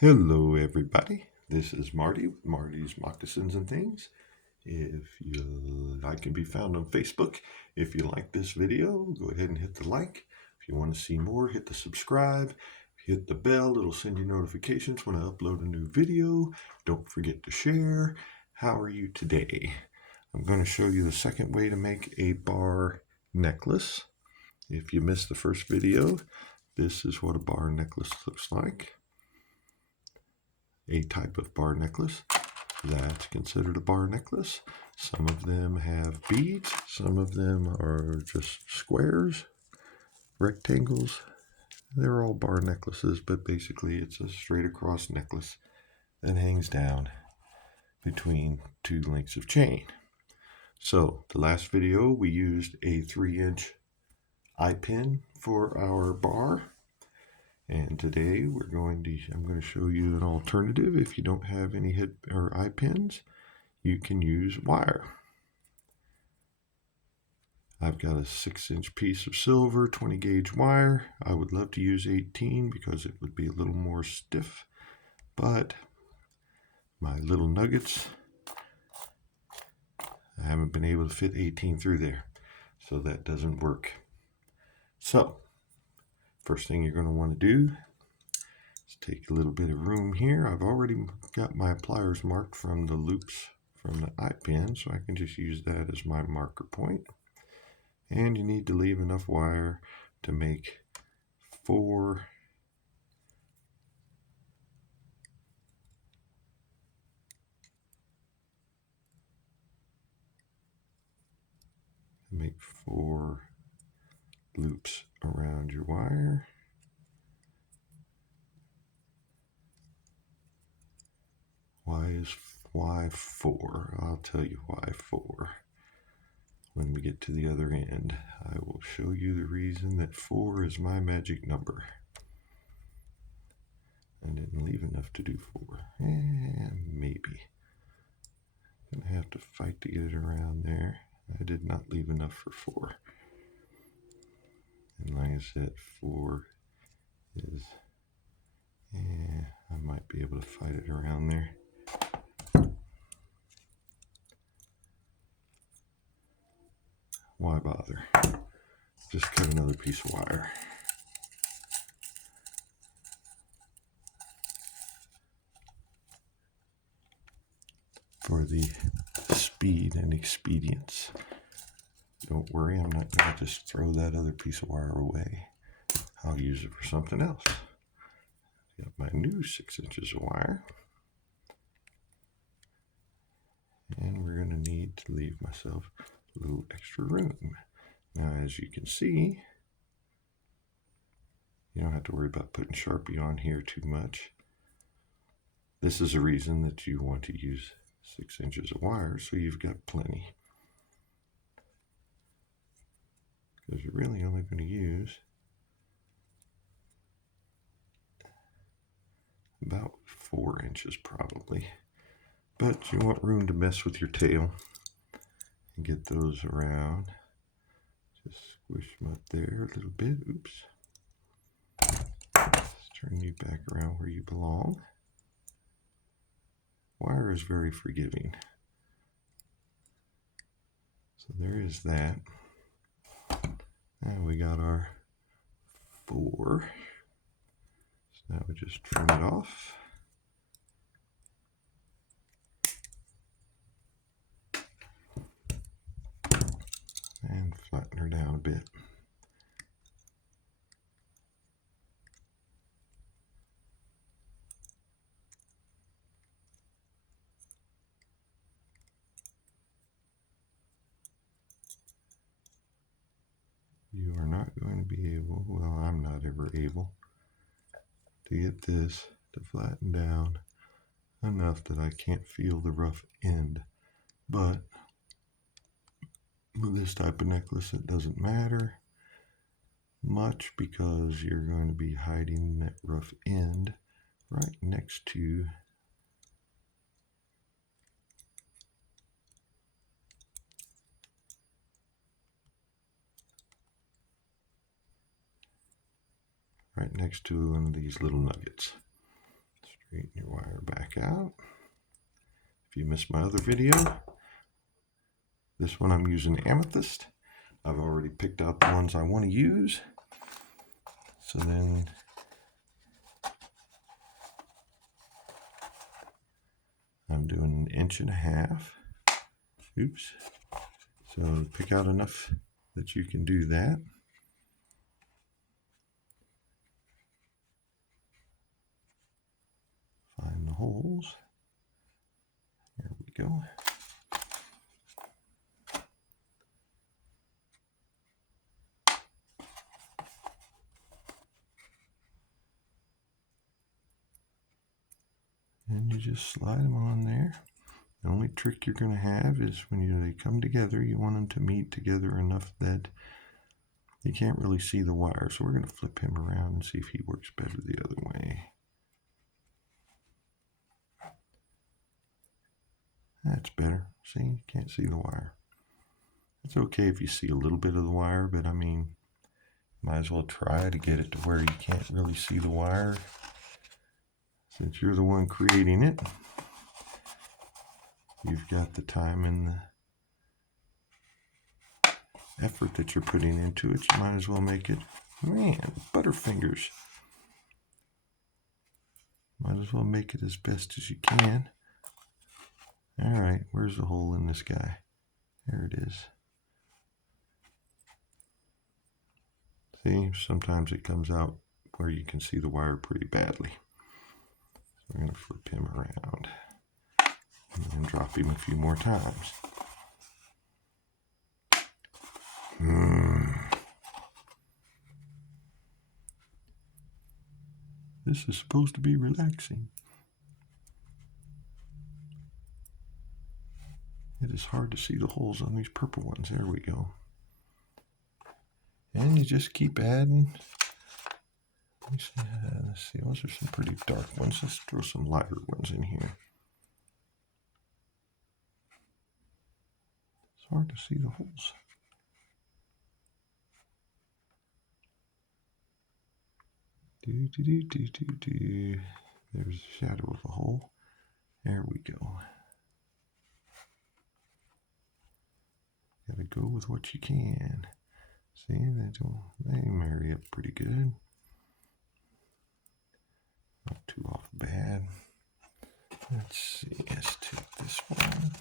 Hello, everybody. This is Marty with Marty's Moccasins and Things. I can be found on Facebook. If you like this video, go ahead and hit the like. If you want to see more, hit the subscribe. Hit the bell. It'll send you notifications when I upload a new video. Don't forget to share. How are you today? I'm going to show you the second way to make a bar necklace. If you missed the first video, this is what a bar necklace looks like. A type of bar necklace that's considered a bar necklace. Some of them have beads, some of them are just squares, rectangles. They're all bar necklaces, but basically it's a straight across necklace that hangs down between two links of chain. So the last video we used a 3-inch eye pin for our bar. And today I'm going to show you an alternative. If you don't have any head or eye pins, you can use wire. I've got a 6-inch piece of silver 20 gauge wire. I would love to use 18 because it would be a little more stiff, but my little nuggets, I haven't been able to fit 18 through there, so that doesn't work. So first thing you're going to want to do, take a little bit of room here. I've already got my pliers marked from the loops from the eye pin, so I can just use that as my marker point. And you need to leave enough wire to make 4 loops around your wire. Why 4? I'll tell you why 4. When we get to the other end, I will show you the reason that 4 is my magic number. I didn't leave enough to do 4. Maybe. Gonna have to fight to get it around there. I did not leave enough for 4. And like I said, 4 is, I might be able to fight it around there. Why bother? Just cut another piece of wire. For the speed and expedience. Don't worry, I'm not going to just throw that other piece of wire away. I'll use it for something else. Got my new 6 inches of wire. And we're going to need to leave myself a little extra room. Now, as you can see, you don't have to worry about putting Sharpie on here too much. This is a reason that you want to use 6 inches of wire, so you've got plenty. Because you're really only going to use about 4 inches probably. But you want room to mess with your tail and get those around. Just squish them up there a little bit. Oops. Let's turn you back around where you belong. Wire is very forgiving. So there is that. And we got our 4. So now we just trim it off. And flatten her down a bit. You are not going to be able, well, I'm not ever able to get this to flatten down enough that I can't feel the rough end. But with this type of necklace, it doesn't matter much because you're going to be hiding that rough end right next to one of these little nuggets. back out. If you missed my other video, this one I'm using amethyst. I've already picked out the ones I want to use. So then I'm doing 1.5 inches. Oops. So pick out enough that you can do that. Find the holes. There we go. And you just slide them on there. The only trick you're going to have is when they come together, you want them to meet together enough that you can't really see the wire. So we're going to flip him around and see if he works better the other way. That's better. See, you can't see the wire. It's okay if you see a little bit of the wire, but I mean, might as well try to get it to where you can't really see the wire, since you're the one creating it. You've got the time and the effort that you're putting into it. You might as well make it, man, butterfingers. Might as well make it as best as you can. All right, where's the hole in this guy? There it is. See, sometimes it comes out where you can see the wire pretty badly. So we're going to flip him around and then drop him a few more times. This is supposed to be relaxing. It is hard to see the holes on these purple ones. There we go. And you just keep adding. Let's see, those are some pretty dark ones. Let's throw some lighter ones in here. It's hard to see the holes. There's a shadow of a hole. There we go. Gotta go with what you can. See, they marry up pretty good. Not too off bad. Let's see, let's take this one.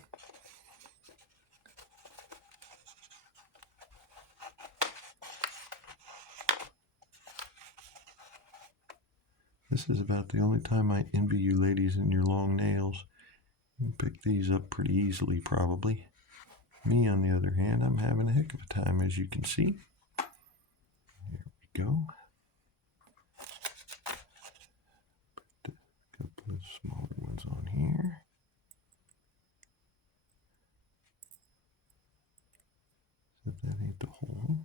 This is about the only time I envy you ladies and your long nails. You can pick these up pretty easily, probably. Me, on the other hand, I'm having a heck of a time, as you can see. There we go. Put a couple of smaller ones on here. So that ain't the hole.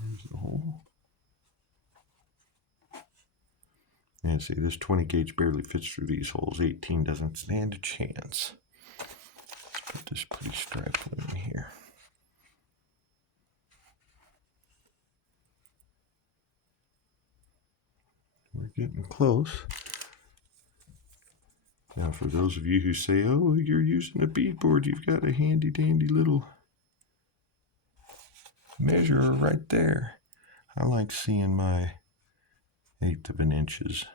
Here's the hole. And see, this 20 gauge barely fits through these holes. 18 doesn't stand a chance. Let's put this pretty striped one in here. We're getting close. Now, for those of you who say, oh, you're using a beadboard, you've got a handy dandy little measurer right there. I like seeing my 1/8 of an inches.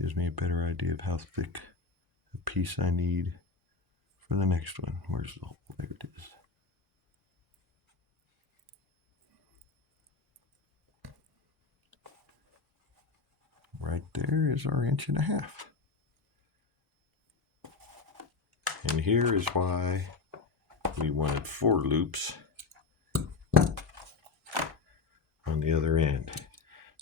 Gives me a better idea of how thick a piece I need for the next one. Where's the hole? There it is. Right there is our 1.5 inches. And here is why we wanted 4 loops on the other end.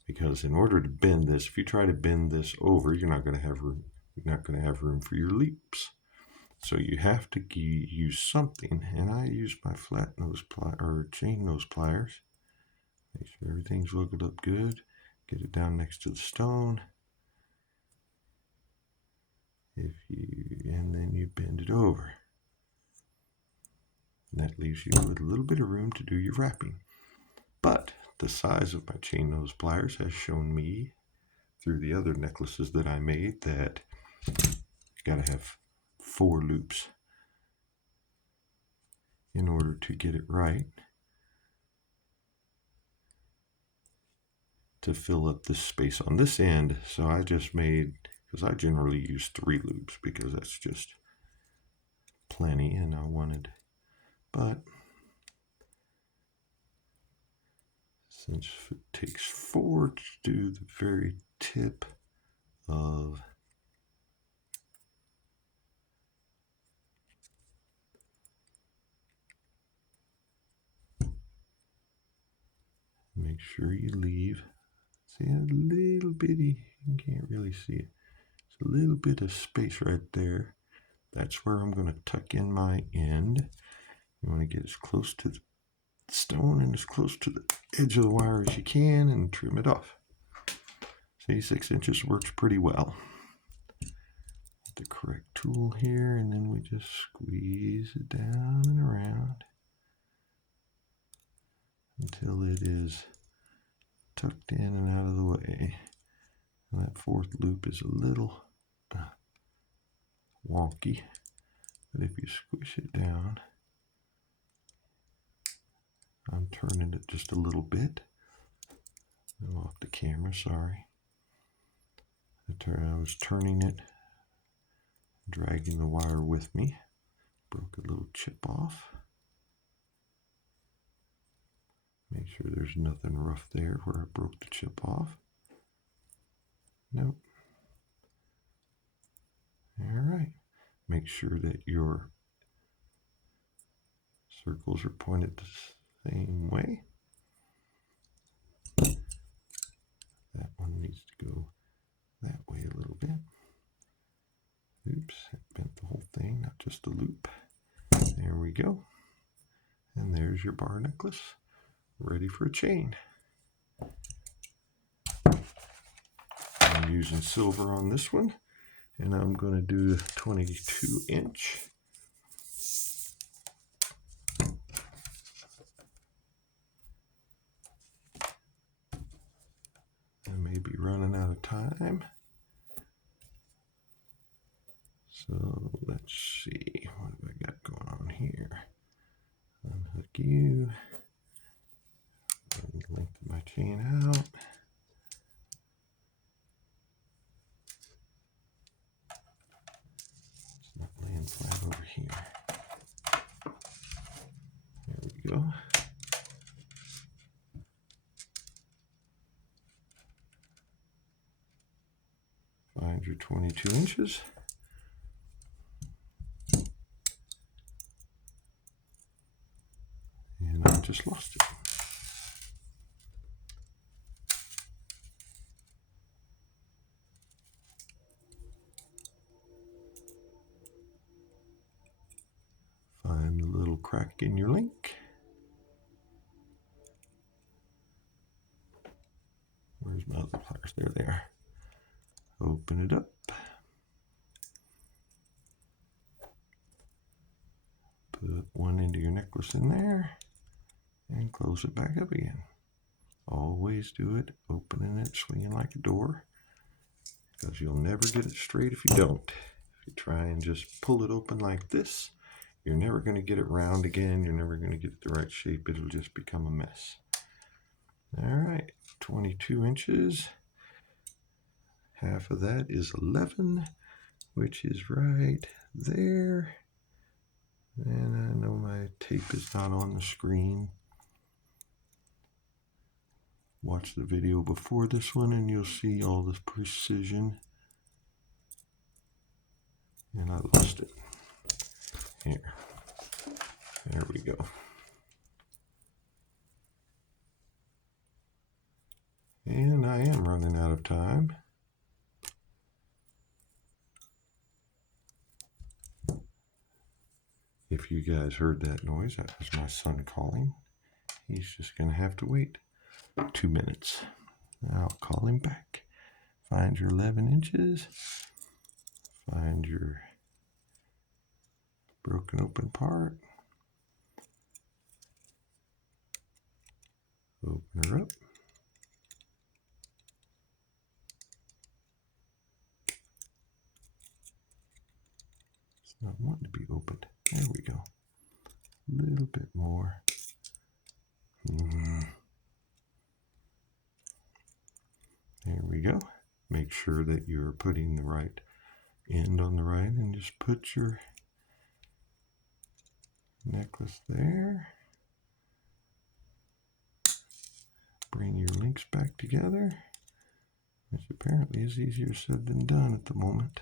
Because in order to bend this, if you try to bend this over, you're not going to have room. You're not going to have room for your loops. So you have to use something, and I use my flat nose pliers or chain nose pliers. Make sure everything's wiggled up good. Get it down next to the stone. And then you bend it over. And that leaves you with a little bit of room to do your wrapping. But the size of my chain nose pliers has shown me through the other necklaces that I made that you gotta have 4 loops in order to get it right to fill up the space on this end. So I just made, because I generally use 3 loops because that's just plenty, and I wanted, but since it takes 4 to do the very tip of make sure you leave, see, a little bitty, you can't really see it, it's a little bit of space right there. That's where I'm going to tuck in my end. You want to get as close to the stone and as close to the edge of the wire as you can and trim it off. See, 6 inches works pretty well. The correct tool here, and then we just squeeze it down and around until it is tucked in and out of the way. And that 4th loop is a little wonky, but if you squish it down, I'm turning it just a little bit. I'm off the camera, sorry. I was turning it, dragging the wire with me. Broke a little chip off. Make sure there's nothing rough there where I broke the chip off. Nope. All right. Make sure that your circles are pointed the same way. That one needs to go that way a little bit. Oops, I bent the whole thing, not just the loop. There we go. And there's your bar necklace, ready for a chain. I'm using silver on this one, and I'm going to do 22 inch. I may be running out of time. So let's see, what have I got going on here? Unhook you, and lengthen my chain out. It's not laying flat over here. There we go. Find your 22 inches. And I just lost it. Find the little crack in your link. Where's my other pliers? There they are. Open it up. Put one end of your necklace in there and close it back up again. Always do it opening it, swinging like a door, because you'll never get it straight if you don't. If you try and just pull it open like this, you're never going to get it round again. You're never going to get it the right shape. It'll just become a mess. All right, 22 inches. Half of that is 11, which is right there. And I know my tape is not on the screen. Watch the video before this one and you'll see all the precision. And I lost it. Here. There we go. And I am running out of time. If you guys heard that noise, that was my son calling. He's just going to have to wait 2 minutes. I'll call him back. Find your 11 inches. Find your broken open part. Open her up. It's not wanting to be opened. There we go. A little bit more. There we go. Make sure that you're putting the right end on the right, and just put your necklace there. Bring your links back together, which apparently is easier said than done at the moment.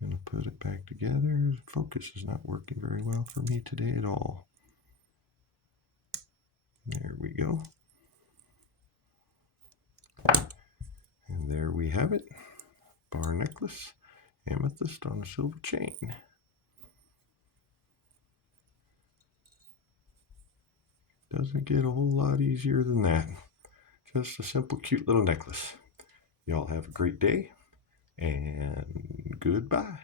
I'm going to put it back together. Focus is not working very well for me today at all. There we go. And there we have it. Bar necklace, amethyst on a silver chain. Doesn't get a whole lot easier than that. Just a simple, cute little necklace. Y'all have a great day, and goodbye.